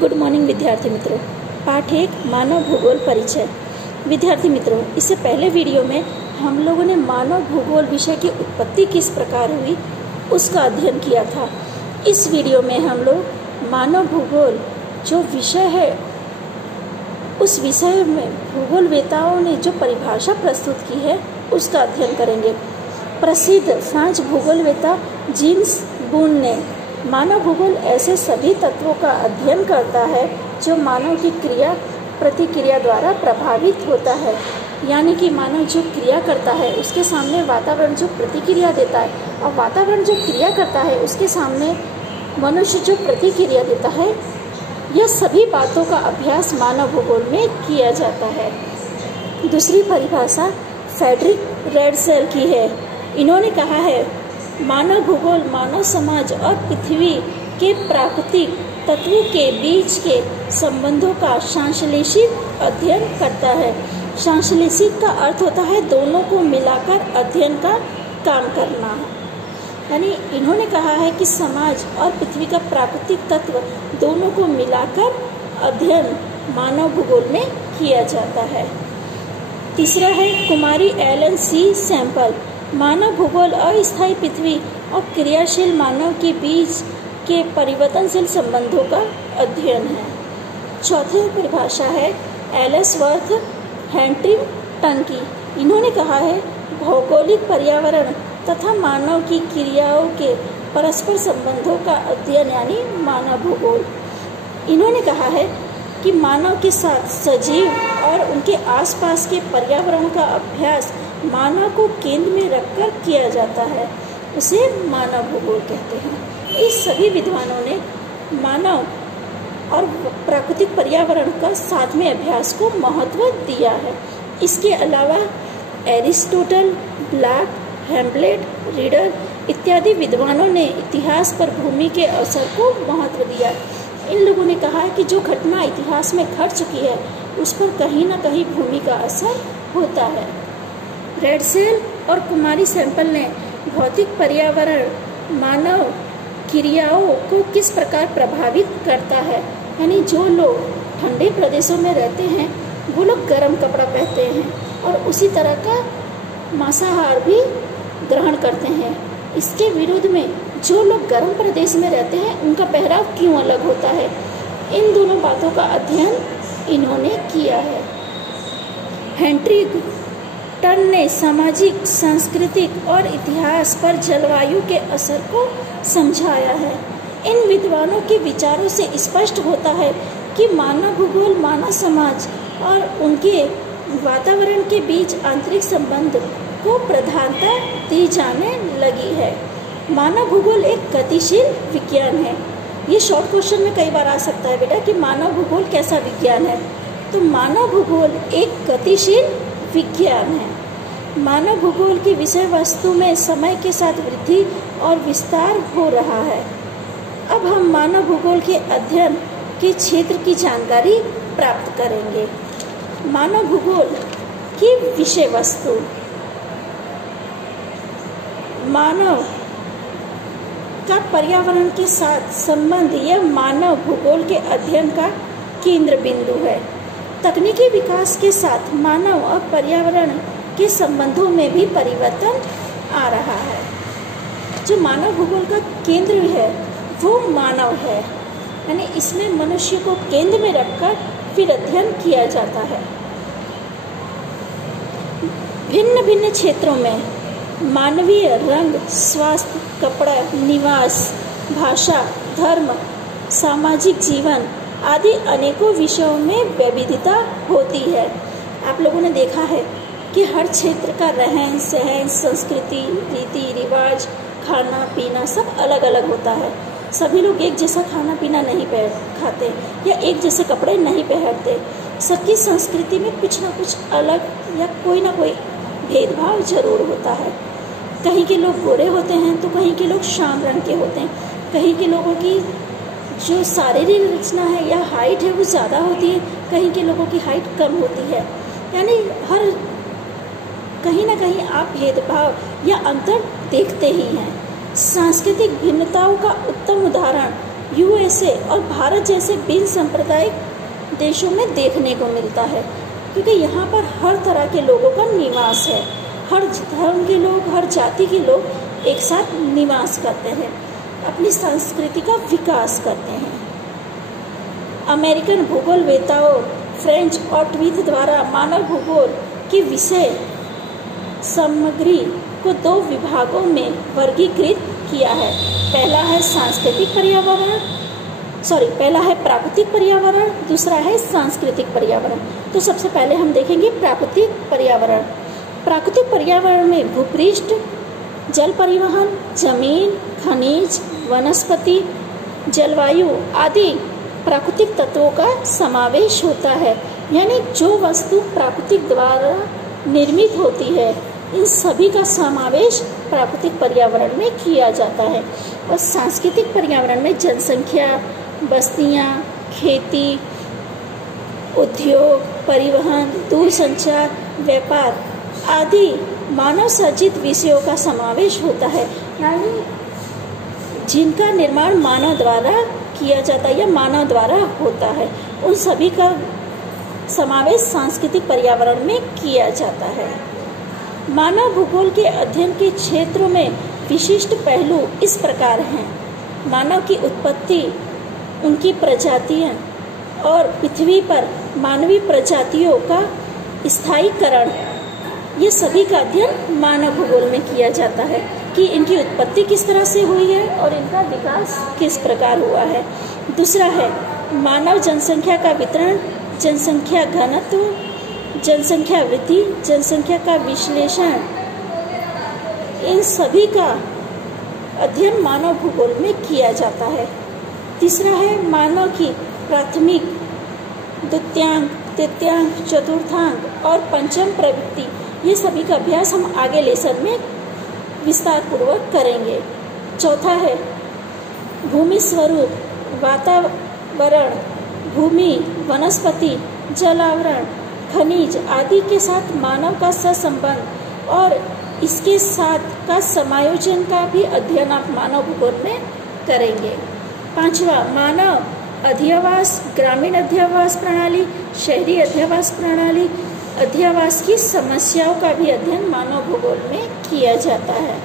Good morning विद्यार्थी मित्रों। पाठ 1 मानव भूगोल परिचय। विद्यार्थी मित्रों, इससे पहले वीडियो में हम लोगों ने मानव भूगोल विषय की उत्पत्ति किस प्रकार हुई उसका अध्ययन किया था। इस वीडियो में हम लोग मानव भूगोल जो विषय है उस विषय में भूगोलवेताओं ने जो परिभाषा प्रस्तुत की है उसका अध्ययन करेंगे। प्रसिद्ध फ्रांस भूगोलवेता जीन्स बून ने मानव भूगोल ऐसे सभी तत्वों का अध्ययन करता है जो मानव की क्रिया प्रतिक्रिया द्वारा प्रभावित होता है। यानी कि मानव जो क्रिया करता है उसके सामने वातावरण जो प्रतिक्रिया देता है और वातावरण जो क्रिया करता है उसके सामने मनुष्य जो प्रतिक्रिया देता है, यह सभी बातों का अभ्यास मानव भूगोल में किया जाता है। दूसरी परिभाषा फ्रेडरिक रेडसेल की है। इन्होंने कहा है, मानव भूगोल मानव समाज और पृथ्वी के प्राकृतिक तत्वों के बीच के संबंधों का संश्लेषित अध्ययन करता है। संश्लेषित का अर्थ होता है दोनों को मिलाकर अध्ययन का काम करना। यानी इन्होंने कहा है कि समाज और पृथ्वी का प्राकृतिक तत्व दोनों को मिलाकर अध्ययन मानव भूगोल में किया जाता है। तीसरा है कुमारी एलन सी सैंपल। मानव भूगोल अस्थायी पृथ्वी और क्रियाशील मानव के बीच के परिवर्तनशील संबंधों का अध्ययन है। चौथी परिभाषा है एल्सवर्थ हैंटिंगटन की। इन्होंने कहा है भौगोलिक पर्यावरण तथा मानव की क्रियाओं के परस्पर संबंधों का अध्ययन यानी मानव भूगोल। इन्होंने कहा है कि मानव के साथ सजीव और उनके आसपास के पर्यावरण का अभ्यास मानव को केंद्र में रखकर किया जाता है, उसे मानव भूगोल कहते हैं। इस सभी विद्वानों ने मानव और प्राकृतिक पर्यावरण का साथ में अभ्यास को महत्व दिया है। इसके अलावा एरिस्टोटल, ब्लैक, हैम्लेट, रीडर इत्यादि विद्वानों ने इतिहास पर भूमि के असर को महत्व दिया। इन लोगों ने कहा है कि जो घटना इतिहास में घट चुकी है उस पर कहीं न कहीं भूमि का असर होता है। रेडसेल और कुमारी सैंपल ने भौतिक पर्यावरण मानव क्रियाओं को किस प्रकार प्रभावित करता है। यानी जो लोग ठंडे प्रदेशों में रहते हैं वो लोग गर्म कपड़ा पहनते हैं और उसी तरह का मांसाहार भी ग्रहण करते हैं। इसके विरुद्ध में जो लोग गर्म प्रदेश में रहते हैं उनका पहराव क्यों अलग होता है। इन दोनों बातों का अध्ययन इन्होंने किया है। हैंटिंगटन ने सामाजिक, सांस्कृतिक और इतिहास पर जलवायु के असर को समझाया है। इन विद्वानों के विचारों से स्पष्ट होता है कि मानव भूगोल मानव समाज और उनके वातावरण के बीच आंतरिक संबंध को प्रधानता दी जाने लगी है। मानव भूगोल एक गतिशील विज्ञान है। ये शॉर्ट क्वेश्चन में कई बार आ सकता है बेटा कि मानव भूगोल कैसा विज्ञान है। तो मानव भूगोल एक गतिशील विज्ञान है। मानव भूगोल की विषय वस्तु में समय के साथ वृद्धि और विस्तार हो रहा है। अब हम मानव भूगोल के अध्ययन के क्षेत्र की जानकारी प्राप्त करेंगे। मानव भूगोल की विषय वस्तु, मानव का पर्यावरण के साथ संबंध यह मानव भूगोल के अध्ययन का केंद्र बिंदु है। तकनीकी विकास के साथ मानव और पर्यावरण के संबंधों में भी परिवर्तन आ रहा है। जो मानव भूगोल का केंद्र है वो मानव है, यानी इसमें मनुष्य को केंद्र में रखकर फिर अध्ययन किया जाता है। भिन्न भिन्न क्षेत्रों में मानवीय रंग, स्वास्थ्य, कपड़ा, निवास, भाषा, धर्म, सामाजिक जीवन आदि अनेकों विषयों में विविधता होती है। आप लोगों ने देखा है कि हर क्षेत्र का रहन सहन, संस्कृति, रीति रिवाज, खाना पीना सब अलग अलग होता है। सभी लोग एक जैसा खाना पीना नहीं खाते या एक जैसे कपड़े नहीं पहनते। सबकी संस्कृति में कुछ ना कुछ अलग या कोई ना कोई भेदभाव जरूर होता है। कहीं के लोग गोरे होते हैं तो कहीं के लोग श्याम रंग के होते हैं। कहीं के लोगों की जो शारीरिक रचना है या हाइट है वो ज़्यादा होती है, कहीं के लोगों की हाइट कम होती है। यानी हर कहीं ना कहीं आप भेदभाव या अंतर देखते ही हैं। सांस्कृतिक भिन्नताओं का उत्तम उदाहरण यूएसए और भारत जैसे बिन सांप्रदायिक देशों में देखने को मिलता है, क्योंकि यहाँ पर हर तरह के लोगों का निवास है। हर धर्म के लोग, हर जाति के लोग एक साथ निवास करते हैं, अपनी संस्कृति का विकास करते हैं। अमेरिकन भूगोलवेताओं फ्रेंच और ट्वीट द्वारा मानव भूगोल की विषय सामग्री को 2 विभागों में वर्गीकृत किया है। पहला है प्राकृतिक पर्यावरण, दूसरा है सांस्कृतिक पर्यावरण। तो सबसे पहले हम देखेंगे प्राकृतिक पर्यावरण। प्राकृतिक पर्यावरण में भूपृष्ठ, जल परिवहन, जमीन, खनिज, वनस्पति, जलवायु आदि प्राकृतिक तत्वों का समावेश होता है। यानी जो वस्तु प्राकृतिक द्वारा निर्मित होती है, इन सभी का समावेश प्राकृतिक पर्यावरण में किया जाता है। और सांस्कृतिक पर्यावरण में जनसंख्या, बस्तियां, खेती, उद्योग, परिवहन, दूरसंचार, व्यापार आदि मानव सर्जित विषयों का समावेश होता है। यानी जिनका निर्माण मानव द्वारा किया जाता है या मानव द्वारा होता है, उन सभी का समावेश सांस्कृतिक पर्यावरण में किया जाता है। मानव भूगोल के अध्ययन के क्षेत्रों में विशिष्ट पहलू इस प्रकार हैं: मानव की उत्पत्ति, उनकी प्रजातियां और पृथ्वी पर मानवीय प्रजातियों का स्थायीकरण, ये सभी का अध्ययन मानव भूगोल में किया जाता है कि इनकी उत्पत्ति किस तरह से हुई है और इनका विकास किस प्रकार हुआ है। दूसरा है मानव जनसंख्या का वितरण, जनसंख्या घनत्व, जनसंख्या वृद्धि, जनसंख्या का विश्लेषण, इन सभी का अध्ययन मानव भूगोल में किया जाता है। तीसरा है मानव की प्राथमिक, द्वितीयांक, तृतीयांक, चतुर्थांक और पंचम प्रवृत्ति, ये सभी का अभ्यास हम आगे लेसन में विस्तार पूर्वक करेंगे। चौथा है भूमि स्वरूप, वातावरण, भूमि, वनस्पति, जलावरण, खनिज आदि के साथ मानव का सहसंबंध और इसके साथ का समायोजन का भी अध्ययन आप मानव भूगोल में करेंगे। पांचवा मानव अध्ययावास, ग्रामीण अध्ययावास प्रणाली, शहरी अध्ययावास प्रणाली, अध्ययावास की समस्याओं का भी अध्ययन मानव भूगोल में किया जाता है।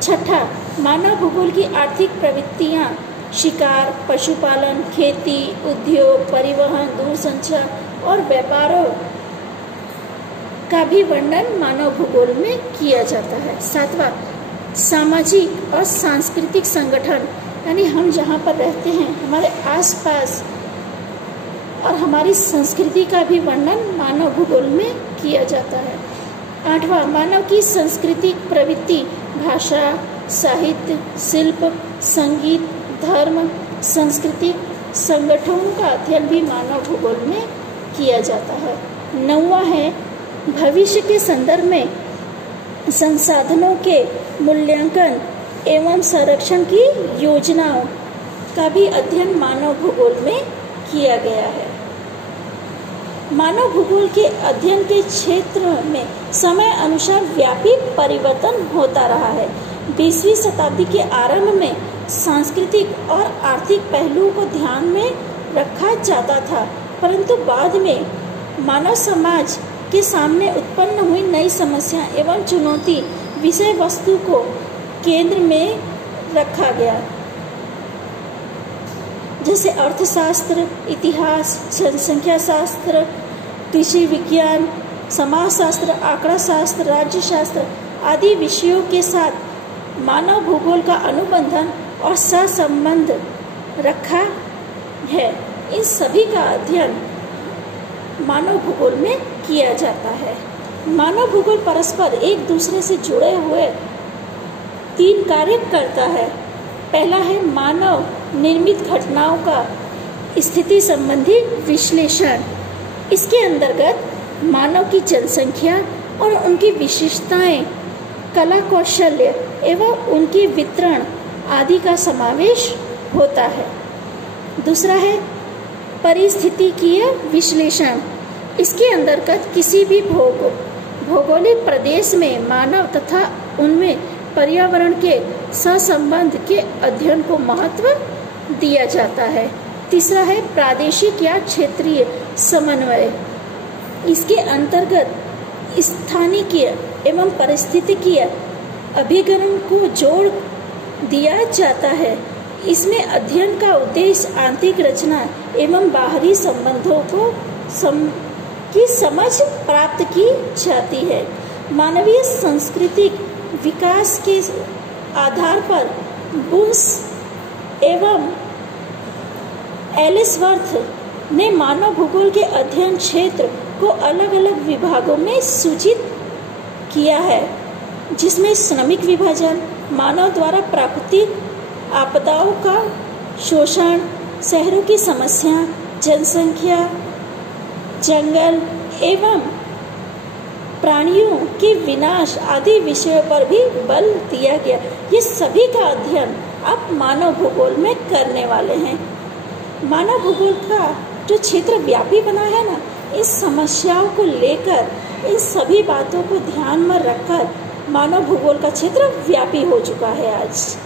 छठा मानव भूगोल की आर्थिक प्रवृत्तियां, शिकार, पशुपालन, खेती, उद्योग, परिवहन, दूरसंचार और व्यापारों का भी वर्णन मानव भूगोल में किया जाता है। सातवां सामाजिक और सांस्कृतिक संगठन, यानी हम जहाँ पर रहते हैं, हमारे आसपास और हमारी संस्कृति का भी वर्णन मानव भूगोल में किया जाता है। आठवां मानव की सांस्कृतिक प्रवृत्ति, भाषा, साहित्य, शिल्प, संगीत, धर्म, सांस्कृतिक संगठनों का अध्ययन भी मानव भूगोल में किया जाता है। नौवां है भविष्य के संदर्भ में संसाधनों के मूल्यांकन एवं संरक्षण की योजनाओं का भी अध्ययन मानव भूगोल में किया गया है। मानव भूगोल के अध्ययन के क्षेत्र में समय अनुसार व्यापी परिवर्तन होता रहा है। 20वीं शताब्दी के आरंभ में सांस्कृतिक और आर्थिक पहलुओं को ध्यान में रखा जाता था, परंतु बाद में मानव समाज के सामने उत्पन्न हुई नई समस्या एवं चुनौती विषय वस्तु को केंद्र में रखा गया, जैसे अर्थशास्त्र, इतिहास, जनसंख्या शास्त्र, कृषि विज्ञान, समाजशास्त्र, आंकड़ा शास्त्र, राज्यशास्त्र आदि विषयों के साथ मानव भूगोल का अनुबंधन और सहसंबंध रखा है। इन सभी का अध्ययन मानव भूगोल में किया जाता है। मानव भूगोल परस्पर एक दूसरे से जुड़े हुए 3 कार्य करता है। पहला है मानव निर्मित घटनाओं का स्थिति संबंधी विश्लेषण। इसके अंतर्गत मानव की जनसंख्या और उनकी विशेषताएं, कला कौशल्य एवं उनकी वितरण आदि का समावेश होता है। दूसरा है पारिस्थितिकीय विश्लेषण। इसके अंतर्गत किसी भी भौगोलिक प्रदेश में मानव तथा उनमें पर्यावरण के सहसंबंध के अध्ययन को महत्व दिया जाता है। तीसरा है प्रादेशिक या क्षेत्रीय समन्वय। इसके अंतर्गत स्थानिकीय एवं पारिस्थितिकीय अभिकरण को जोड़ दिया जाता है। इसमें अध्ययन का उद्देश्य आंतरिक रचना एवं बाहरी संबंधों की समझ प्राप्त की जाती है। मानवीय सांस्कृतिक विकास के आधार पर बुश एवं एलिसवर्थ ने मानव भूगोल के अध्ययन क्षेत्र को अलग अलग विभागों में सूचित किया है, जिसमें श्रमिक विभाजन, मानव द्वारा प्राकृतिक आपदाओं का शोषण, शहरों की समस्या, जनसंख्या, जंगल एवं प्राणियों के विनाश आदि विषयों पर भी बल दिया गया। ये सभी का अध्ययन आप मानव भूगोल में करने वाले हैं। मानव भूगोल का जो क्षेत्र व्यापी बना है ना, इस समस्याओं को लेकर, इन सभी बातों को ध्यान में रखकर मानव भूगोल का क्षेत्र व्यापी हो चुका है आज।